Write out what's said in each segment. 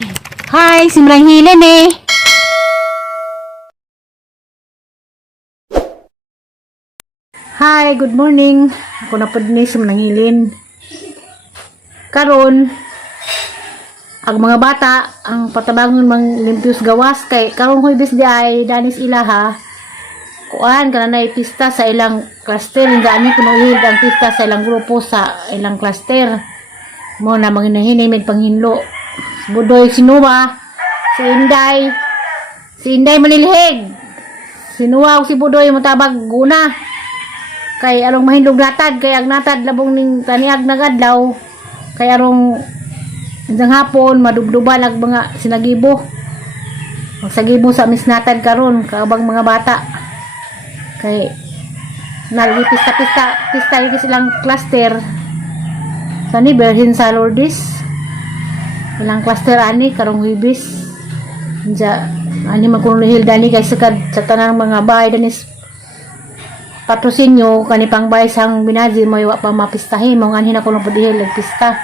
Hi, simrang hilin eh. Hi, good morning. Ako na po din simrang hilin. Karon, ang mga bata, ang patabangon mang limpios gawas kay karong Huwebes di ay danis ilaha. Kuan kana na pista sa ilang cluster, hindi ani kuno ihid ang pista sa ilang grupo sa ilang cluster. Mo na manghinahinay panghinlo. Budoy sinuwa, si Inday manilhig. Sinuwa si Budoy motabag guna. Kay arong mahindog natad kay ang natad labong ning taniag nagadlaw. Kay arong isang hapon madubduban ang mga sinagibo. Magsagibo sa misnatad karon kaabang mga bata. Kay pista silang cluster sa ni Berhin sa Lourdes. Ilang cluster ani karong Huwebes. Diya ani magkunulihil dani kay sakad sa tanang mga bahay danis patrosinyo kani pang bahay sang binazi mo wa pa mapistahin mo anhin ako pudihil pista.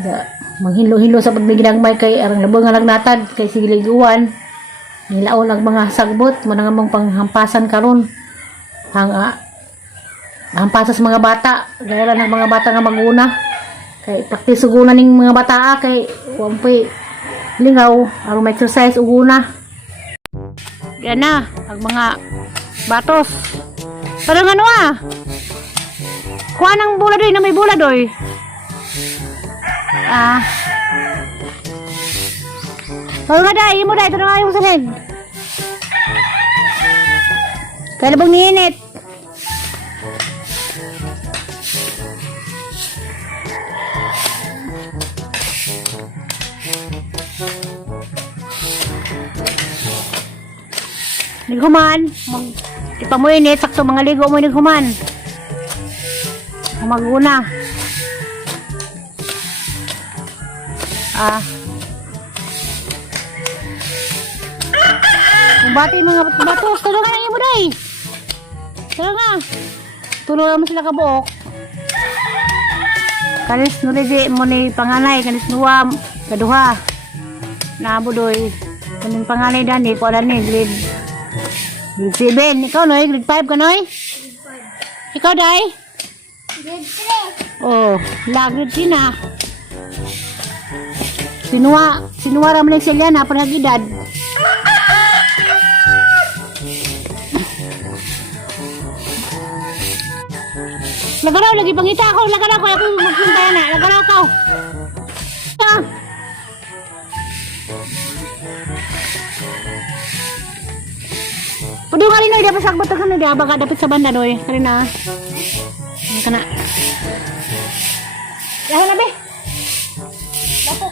Diya manghinlo-hinlo sa pagmigdang may kay arang labong nga nagnatad kay sigiliguan. Nilaon ang mga sagbot mo nang among panghampasan karon. Hampasa sa mga bata, gaya ng mga bata nga maguna. Kay praktis uguna ning mga bata kay wampoy lingaw aron may exercise uguna. Yan na ang mga batos. Pero ano kuha ng bula doy na may bula doy. Pero nga dahil mo dahil ito na nga yung salig. Kaya labang niinit. Nighuman, ipa mo init, sakto mga ligo mo nighuman. Maguna. Kung bati mga batos, tulungan ang imo day. Tulungan mo sila kabuok. Kanis nulidi mo ni panganay, kanis nuwam, kaduha. Nabudoy. Kuning panganay dani, ko alam ni, grade 7. Ikaw noy, grade 5 ka noy? Ikaw day? Grade 3. Oh, grade 3 na. Sinuwa raman ng silya na panagidad. Lagaraw, lagi pangita ako. Lagaraw ko, ako magpunta na. Lagaraw ko. Pwede ka rin, dapat sagbot ka rin, baka dapat sa banda, doy. Karina. Ano ka na? Yahan na, be. Dapo.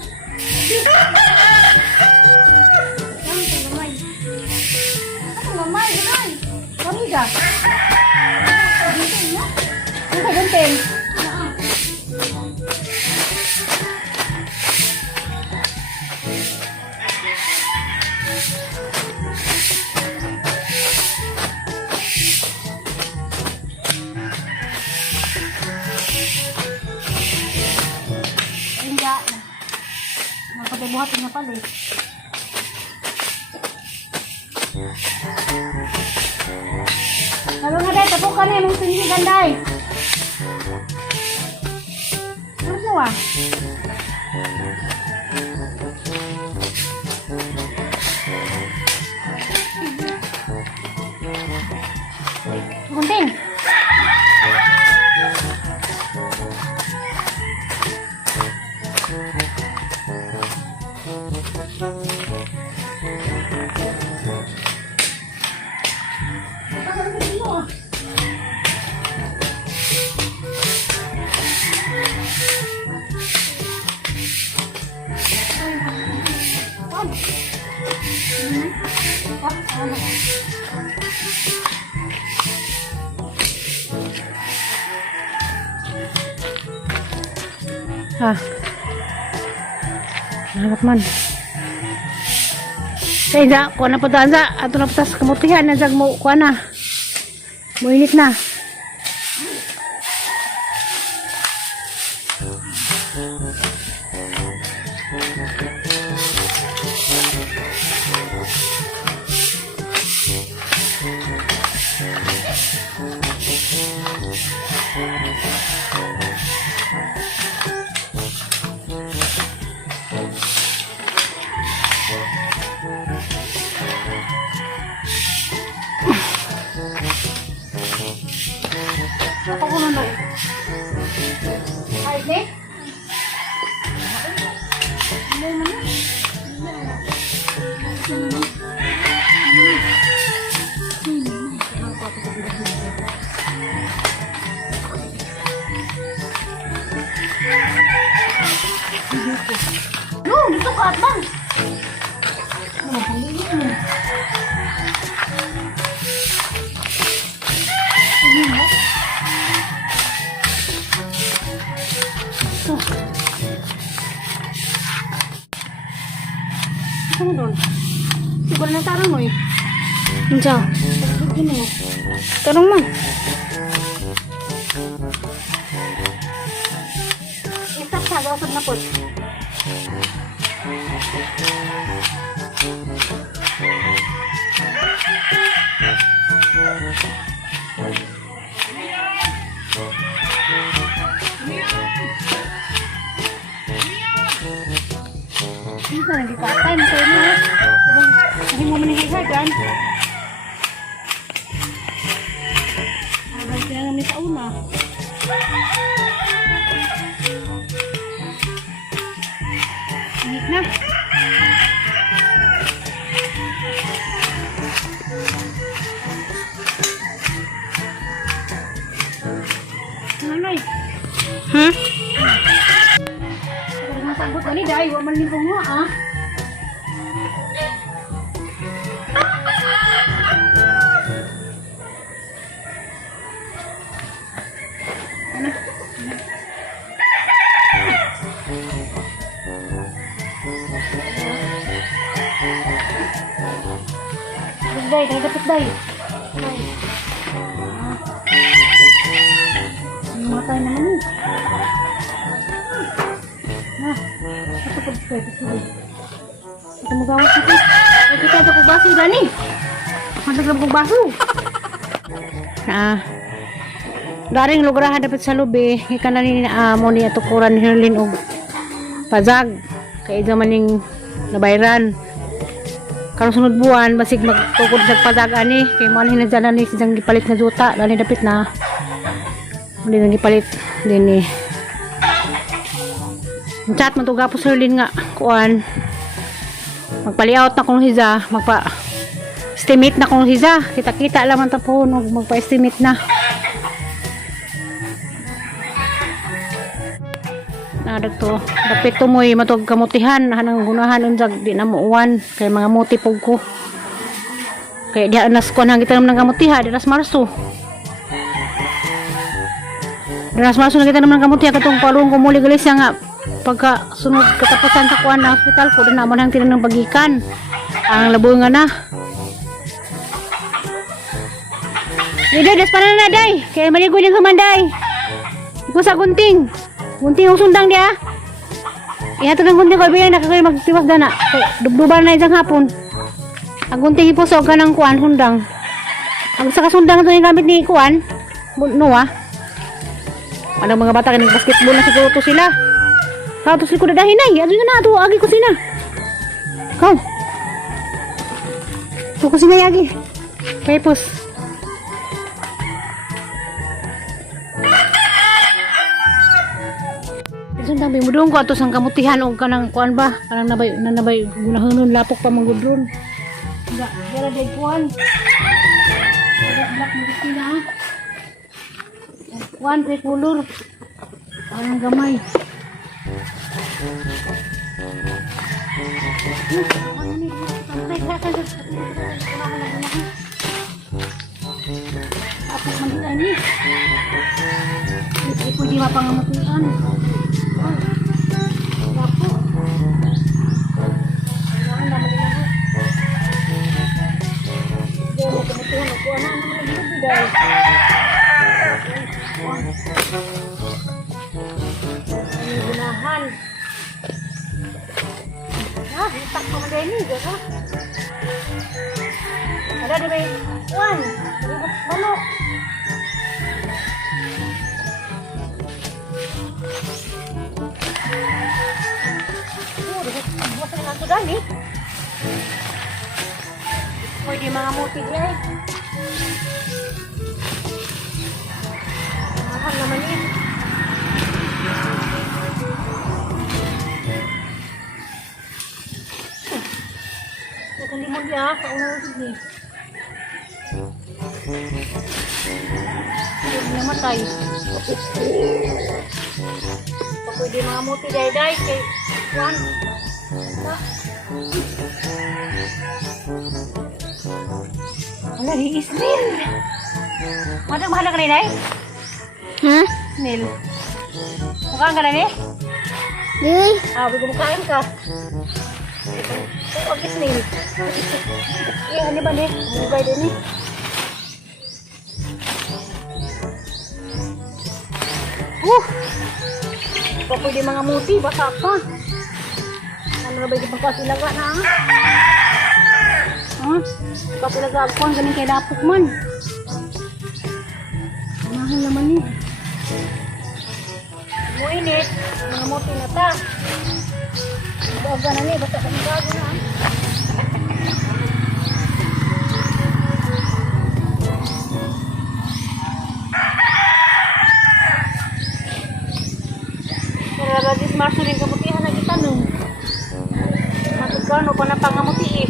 Ano, mamay, mamay. Kami ka. Ano ka gantin? Enggak. Napatibuhat niya pala eh. Lalo na day, tapos ka na yung sinigan day. Ano ah? Gunting. Salamat man. Kaya kuha na po danza. Ato na po tas kamutihan. Nandiyan mo kuha na. Muinit na. buhat bang. Oh, hindi mo. Ano doon? Siguro na tarong mo eh. Unsa? Gini mo. Tarong man. Isap sa gawasod na po. Ini kan lagi patay mo kayo na. Hindi mo manihigay dyan. Abang sila namin sa una. Init na. Nanay. Hmm? Kalau masambut kali dah, ibu melingkung mo ah. Day, day dapat day. Matay naman ni. Nah, ito po dito. Ito mo gawas ito. Kita ito po baso gani. Mantag po baso. Daring lugrahan dapat sa lubi, ikan na ni mo ni atukuran ni Herlin og pazag kay zaman ning nabayran. Karong sunod buwan basig magtukod sa pazag ani kay mo ni nadyan ni sidang gipalit na duta, dali dapit na. Hindi nang gipalit din ni. Chat man to gapos Herlin nga kuan. Magpa-layout na kung hiza, magpa-estimate na kung hiza. Kita-kita lang man tapon og magpa-estimate na. Dagto dapit tumoy matog kamutihan hanang gunahan unjag di na muuwan kay mga muti pug ko kay diha nas ko nang kita naman ng kamutiha di nas Marso na kita naman ng kamutiha katong palung kumuli galis nga pagka sunod katapusan sa kuan na hospital ko na mo nang tinang bagikan ang labo nga na Day, das pa na day kay maligo din humanday iko sa gunting ang sundang dia. Ihatod ang gunting ko bilang nakakay magtiwas dana. Dubduban na isang hapon. Ang gunting ipusog ka ng kuan sundang. Ang sa kasundang ito yung gamit ni kuan. Nuwa. Anong mga bata kaning basketball na siguro to sila. Kau to sila ko dadahin ay. Ano na to agi ko sina. Kau. To ko sina yagi. Pepos. Sundang bimudong ko ato sang kamutihan og kanang kuan ba kanang nabay gunahanon lapok pa manggudron dara day kuan black mo sila kuan kay kulur kanang gamay apa man ini ipo di mapangamutian gunahan hitak mo na ini diba? Ada di may kuan balok buwasan lang ito dali pwede mga mutig eh mahal naman yun ito limon niya sa unang sige hindi namatay pwede mga mutig day kay kuan Wala, di snail. Madang mahala ka rin ay? Ha? Snail. Mukhang ka na ni? Di. Ah, bigumukain ka. Huwag snail. Eh, ano ba ni? Mugay din ni. Pa pwede mga muti, baka pa. Ano na ba yung pagkasilaga na? Pagkasilaga ako, ang galing kay lapok man. Mahal naman eh. Muinit, mga muti na ta. Baga na ni, basta kami bago na. Kaya lagi smarso rin kabutihan na kita nung. Matugano pa na pangamuti eh.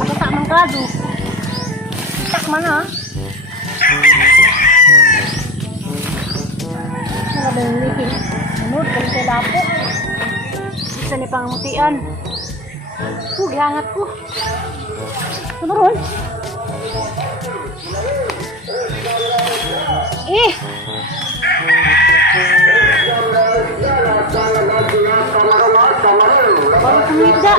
Matatak man kado. Tak man ha. Mga ba yung likin? Ano, galing kay lapo. Isa ni pangamutian. Gihangat ko. Ano ron? Eh! Baru kumida.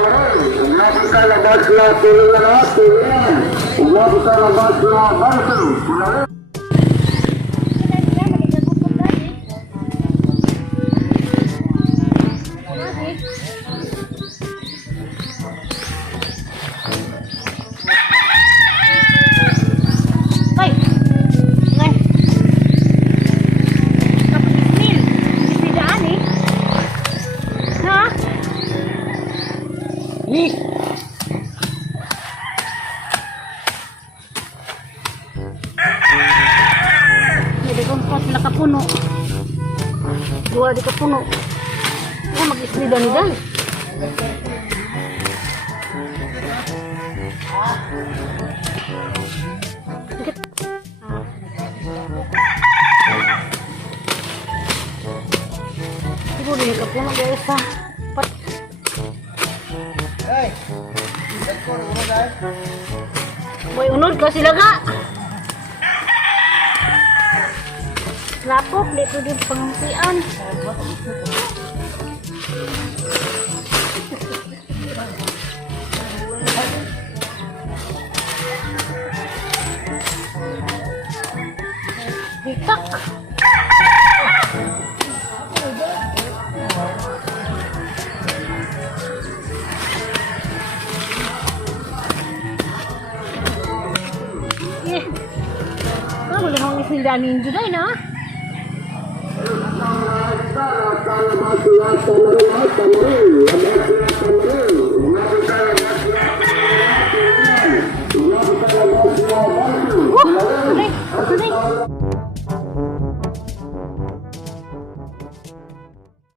Jadi kompas nakapuno. Dua di kapuno. Oh, mag-isli dan dan. Ibu di kapuno guys. Pat. Boy, unod ka sila ka. Lapok, dito din pangumpian. Hitak. Boleh mau isi danin juga na.